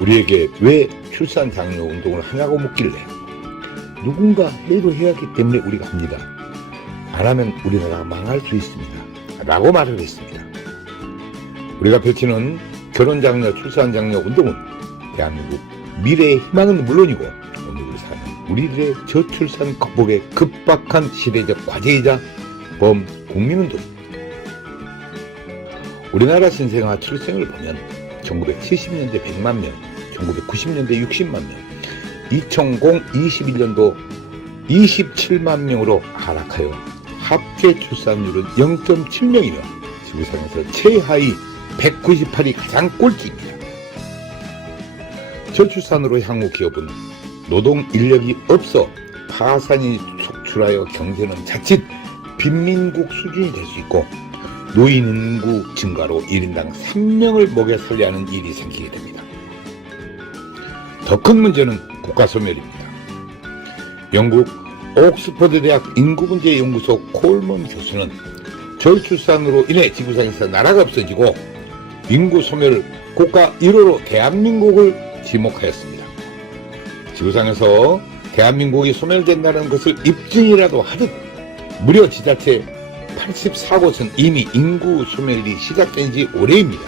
우리에게 왜 출산 장려 운동을 하냐고 묻길래 누군가 해도 해야 하기 때문에 우리가 합니다. 안 하면 우리나라가 망할 수 있습니다. 라고 말을 했습니다. 우리가 펼치는 결혼 장려, 출산 장려 운동은 대한민국 미래의 희망은 물론이고 오늘 사는 우리들의 저출산 극복의 급박한 시대적 과제이자 범국민운동입니다. 우리나라 신생아 출생을 보면 1970년대 100만 명, 1990년대 60만 명, 2021년도 27만 명으로 하락하여 합계 출산율은 0.7명이며 지구상에서 최하위 198이 가장 꼴찌입니다. 저출산으로 향후 기업은 노동 인력이 없어 파산이 속출하여 경제는 자칫 빈민국 수준이 될 수 있고 노인 인구 증가로 1인당 3명을 먹여 살려야 하는 일이 생기게 됩니다. 더 큰 문제는 국가소멸입니다. 영국 옥스퍼드 대학 인구문제연구소 콜먼 교수는 저출산으로 인해 지구상에서 나라가 없어지고 인구소멸 국가 1호로 대한민국을 지목하였습니다. 지구상에서 대한민국이 소멸된다는 것을 입증이라도 하듯 무려 지자체 84곳은 이미 인구 소멸이 시작된 지 오래입니다.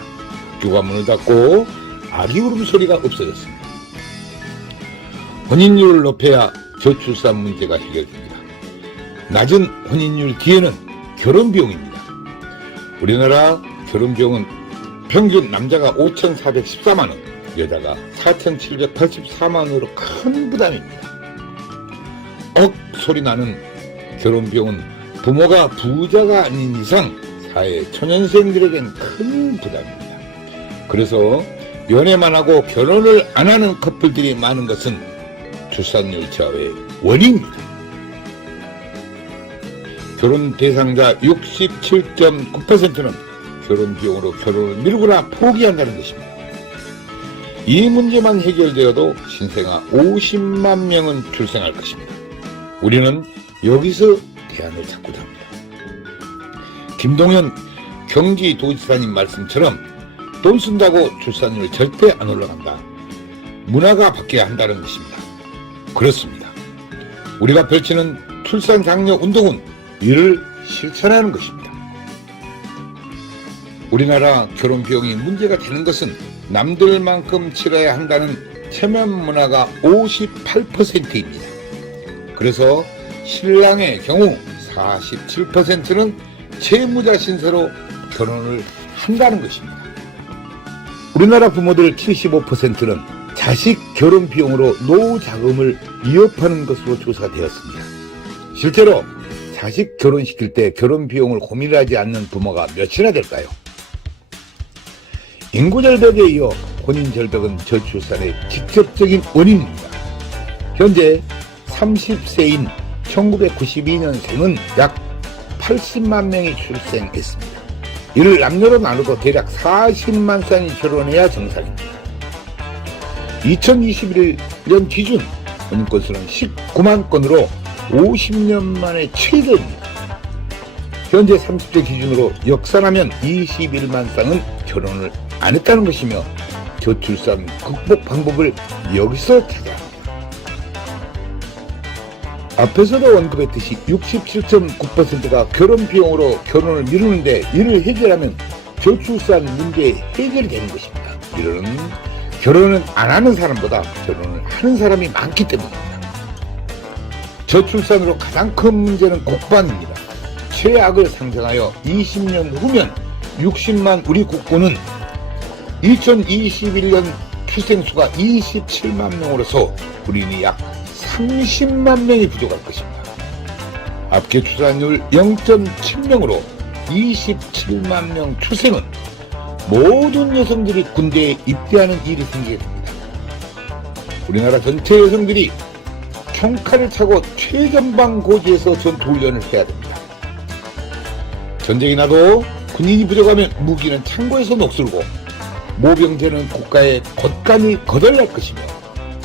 학교가 문을 닫고 아기 울음소리가 없어졌습니다. 혼인율을 높여야 저출산 문제가 해결됩니다. 낮은 혼인율 뒤에는 결혼비용입니다. 우리나라 결혼비용은 평균 남자가 5,414만원, 여자가 4,784만원으로 큰 부담입니다. 소리 나는 결혼비용은 부모가 부자가 아닌 이상 사회 초년생들에겐 큰 부담입니다. 그래서 연애만 하고 결혼을 안 하는 커플들이 많은 것은 출산율 저하의 원인입니다. 결혼 대상자 67.9%는 결혼 비용으로 결혼을 미루거나 포기한다는 것입니다. 이 문제만 해결되어도 신생아 50만 명은 출생할 것입니다. 우리는 여기서 대안을 찾고자 합니다. 김동연 경기도지사님 말씀처럼 돈 쓴다고 출산율 절대 안 올라간다. 문화가 바뀌어야 한다는 것입니다. 그렇습니다. 우리가 펼치는 출산 장려 운동은 이를 실천하는 것입니다. 우리나라 결혼 비용이 문제가 되는 것은 남들만큼 치러야 한다는 체면 문화가 58%입니다. 그래서 신랑의 경우 47%는 채무자 신세로 결혼을 한다는 것입니다. 우리나라 부모들 75%는 자식 결혼 비용으로 노후 자금을 위협하는 것으로 조사되었습니다. 실제로 자식 결혼시킬 때 결혼 비용을 고민하지 않는 부모가 몇이나 될까요? 인구절벽에 이어 혼인절벽은 저출산의 직접적인 원인입니다. 현재 30세인 1992년생은 약 80만 명이 출생했습니다. 이를 남녀로 나누고 대략 40만 쌍이 결혼해야 정상입니다. 2021년 기준 혼인 건수는 19만 건으로 50년 만에 최대입니다. 현재 30대 기준으로 역산하면 21만 쌍은 결혼을 안 했다는 것이며 저출산 극복 방법을 여기서 찾아야 합니다. 앞에서도 언급했듯이 67.9%가 결혼 비용으로 결혼을 미루는데 이를 해결하면 저출산 문제 해결이 되는 것입니다. 이는 결혼은 안 하는 사람보다 결혼을 하는 사람이 많기 때문입니다. 저출산으로 가장 큰 문제는 국방입니다. 최악을 상정하여 20년 후면 60만 우리 국군은 2021년 출생수가 27만 명으로서 군인이 약 30만 명이 부족할 것입니다. 합계 출산율 0.7명으로 27만 명 출생은 모든 여성들이 군대에 입대하는 일이 생기게 됩니다. 우리나라 전체 여성들이 총칼을 차고 최전방 고지에서 전투훈련을 해야 됩니다. 전쟁이 나도 군인이 부족하면 무기는 창고에서 녹슬고 모병제는 국가에 곶감이 거덜날 것이며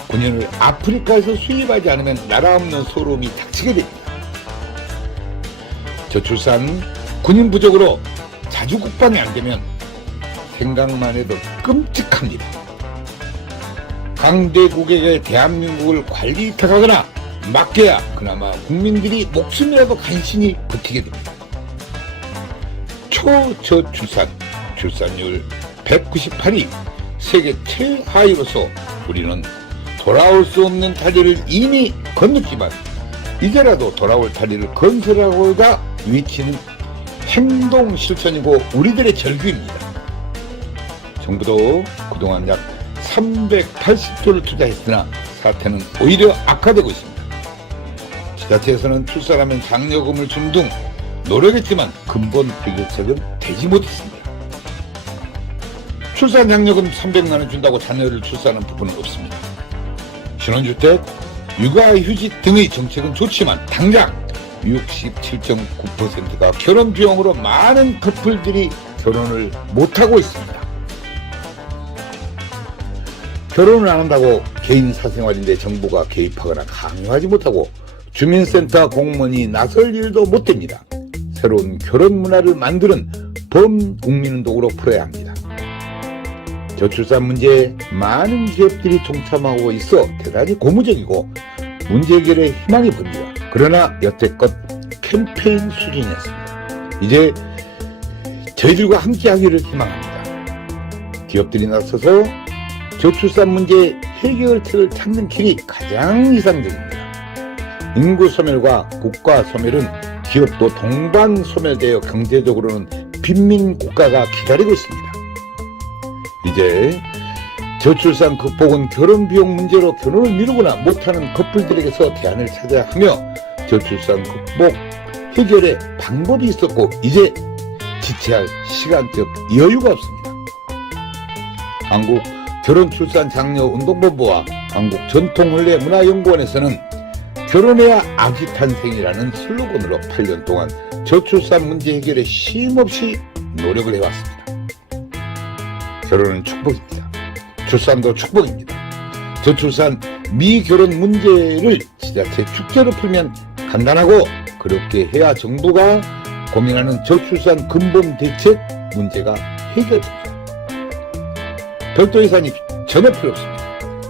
군인을 아프리카에서 수입하지 않으면 나라 없는 소름이 닥치게 됩니다. 저출산, 군인 부족으로 자주 국방이 안 되면 생각만 해도 끔찍합니다. 강대국에게 대한민국을 관리 위탁하거나 맡겨야 그나마 국민들이 목숨이라도 간신히 버티게 됩니다. 초저출산, 출산율 198위, 세계 최하위로서 우리는 돌아올 수 없는 다리를 이미 건넜지만 이제라도 돌아올 다리를 건설하고자 외치는 행동 실천이고 우리들의 절규입니다. 정부도 그동안 약 380조를 투자했으나 사태는 오히려 악화되고 있습니다. 지자체에서는 출산하면 장려금을 준 등 노력했지만 근본 해결책은 되지 못했습니다. 출산 장려금 300만 원 준다고 자녀를 출산하는 부분은 없습니다. 신혼주택, 육아휴직 등의 정책은 좋지만 당장 67.9%가 결혼 비용으로 많은 커플들이 결혼을 못하고 있습니다. 결혼을 안 한다고 개인 사생활인데 정부가 개입하거나 강요하지 못하고 주민센터 공무원이 나설 일도 못 됩니다. 새로운 결혼 문화를 만드는 범국민운동으로 풀어야 합니다. 저출산 문제에 많은 기업들이 동참하고 있어 대단히 고무적이고 문제 해결에 희망이 보입니다. 그러나 여태껏 캠페인 수준이었습니다. 이제 저희들과 함께하기를 희망합니다. 기업들이 나서서 저출산 문제 해결책을 찾는 길이 가장 이상적입니다. 인구 소멸과 국가 소멸은 기업도 동반 소멸되어 경제적으로는 빈민 국가가 기다리고 있습니다. 이제 저출산 극복은 결혼 비용 문제로 결혼을 미루거나 못하는 커플들에게서 대안을 찾아야 하며 저출산 극복 해결의 방법이 있었고 이제 지체할 시간적 여유가 없습니다. 한국 결혼출산장려운동본부와 한국전통혼례문화연구원에서는 결혼해야 아기 탄생이라는 슬로건으로 8년 동안 저출산 문제 해결에 쉼없이 노력을 해왔습니다. 결혼은 축복입니다. 출산도 축복입니다. 저출산 미결혼 문제를 지자체 축제로 풀면 간단하고 그렇게 해야 정부가 고민하는 저출산 근본 대책 문제가 해결됩니다. 별도 예산이 전혀 필요 없습니다.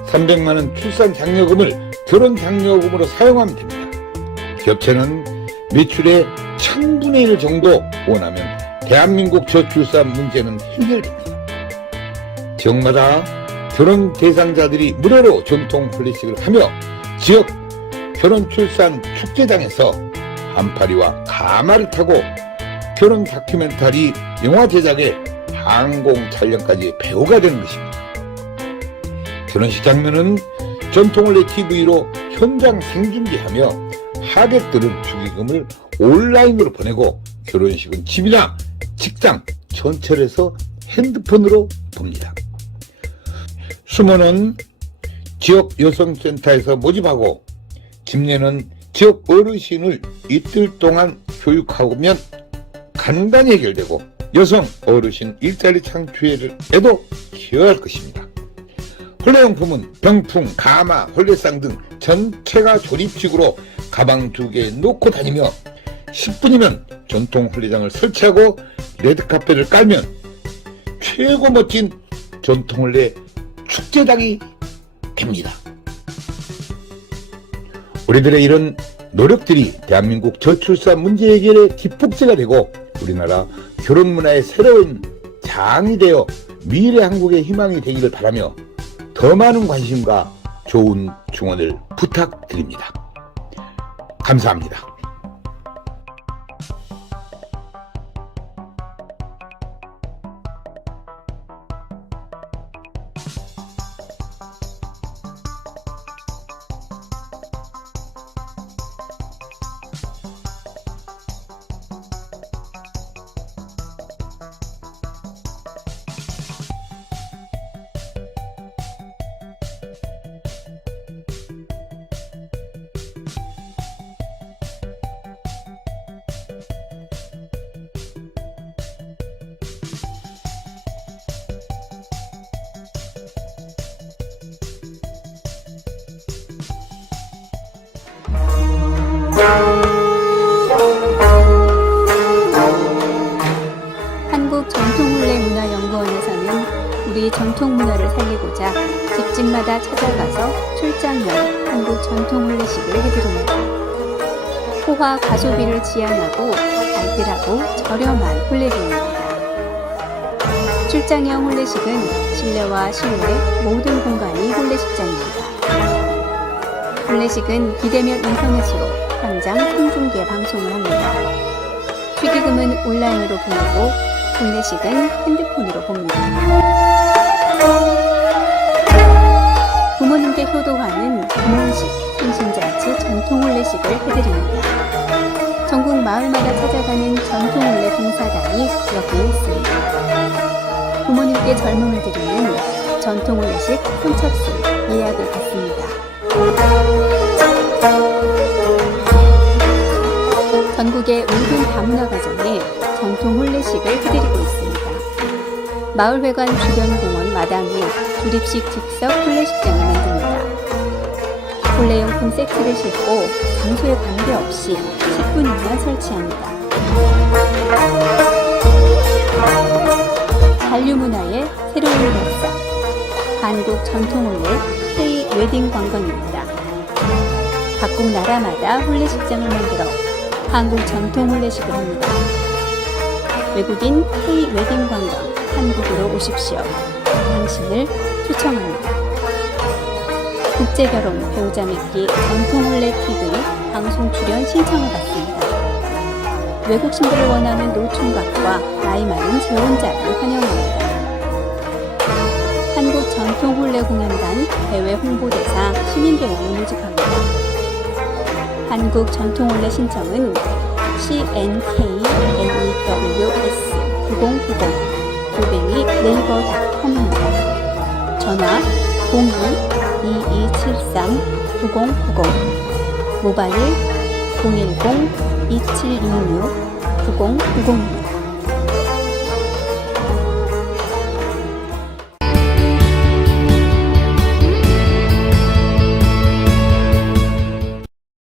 300만 원 출산 장려금을 결혼 장려금으로 사용하면 됩니다. 기업체는 매출의 1000분의 1 정도 원하면 대한민국 저출산 문제는 해결됩니다. 지역마다 결혼 대상자들이 무료로 전통婚礼식을 하며 지역 결혼 출산 축제장에서 한파리와 가마를 타고 결혼 다큐멘터리 영화 제작에 항공 촬영까지 배우가 되는 것입니다. 결혼식 장면은 전통혼례 TV로 현장 생중계하며 하객들은 축의금을 온라인으로 보내고 결혼식은 집이나 직장, 전철에서 핸드폰으로 봅니다. 수모는 지역 여성센터에서 모집하고 집례는 지역 어르신을 이틀 동안 교육하면 간단히 해결되고 여성 어르신 일자리 창출에도 기여할 것입니다. 혼례용품은 병풍, 가마, 혼례상 등 전체가 조립식으로 가방 2개 놓고 다니며 10분이면 전통 혼례장을 설치하고 레드카펫을 깔면 최고 멋진 전통 혼례 축제장이 됩니다. 우리들의 이런 노력들이 대한민국 저출산 문제 해결의 기폭제가 되고 우리나라 결혼 문화의 새로운 장이 되어 미래 한국의 희망이 되기를 바라며 더 많은 관심과 좋은 중원을 부탁드립니다. 감사합니다. 한국전통혼례문화연구원에서는 우리 전통문화를 살리고자 직접 집집마다 찾아가서 출장용 한국 전통 혼례식을 해드립니다. 호화 가소비를 지향하고 알뜰하고 저렴한 혼례비입니다. 출장형 혼례식은 실내와 실외 모든 공간이 혼례식장입니다. 혼례식은 비대면 인터넷으로 당장 생중계 방송을 합니다. 축의금은 온라인으로 보내고 혼례식은 핸드폰으로 봅니다. 부모님께 효도하는 부모식, 생신잔치 전통 혼례식을 해드립니다. 전국 마을마다 찾아가는 전통 혼례 봉사단이 여기에 있습니다. 부모님께 젊음을 드리는 전통 혼례식 선착순 예약을 받습니다. 전국의 모든 다문화 가정에 전통 혼례식을 해드리고 있습니다. 마을회관 주변 공원 마당에 조립식 즉석 혼례식장을 만듭니다. 혼례용품 세트를 싣고 장소에 관계없이 10분이면 설치합니다. 한류문화의 새로운 역사, 한국 전통혼례 K-웨딩 관광입니다. 각국 나라마다 혼례식장을 만들어 한국 전통 혼례식을 합니다. 외국인 K-웨딩 관광 한국으로 오십시오. 당신을 초청합니다. 국제결혼 배우자 맺기 전통 혼례 TV 방송 출연 신청을 받습니다. 외국 신부를 원하는 노총각과 나이 많은 재혼자를 환영합니다. 한국 전통 혼례 공연단 해외 홍보대사 시민배우를 모집합니다. 한국 전통 혼례 신청은 CNKNEWS 9090 네이버.com입니다. 전화 02-2273-9090 모바일 010-2766-9090입니다.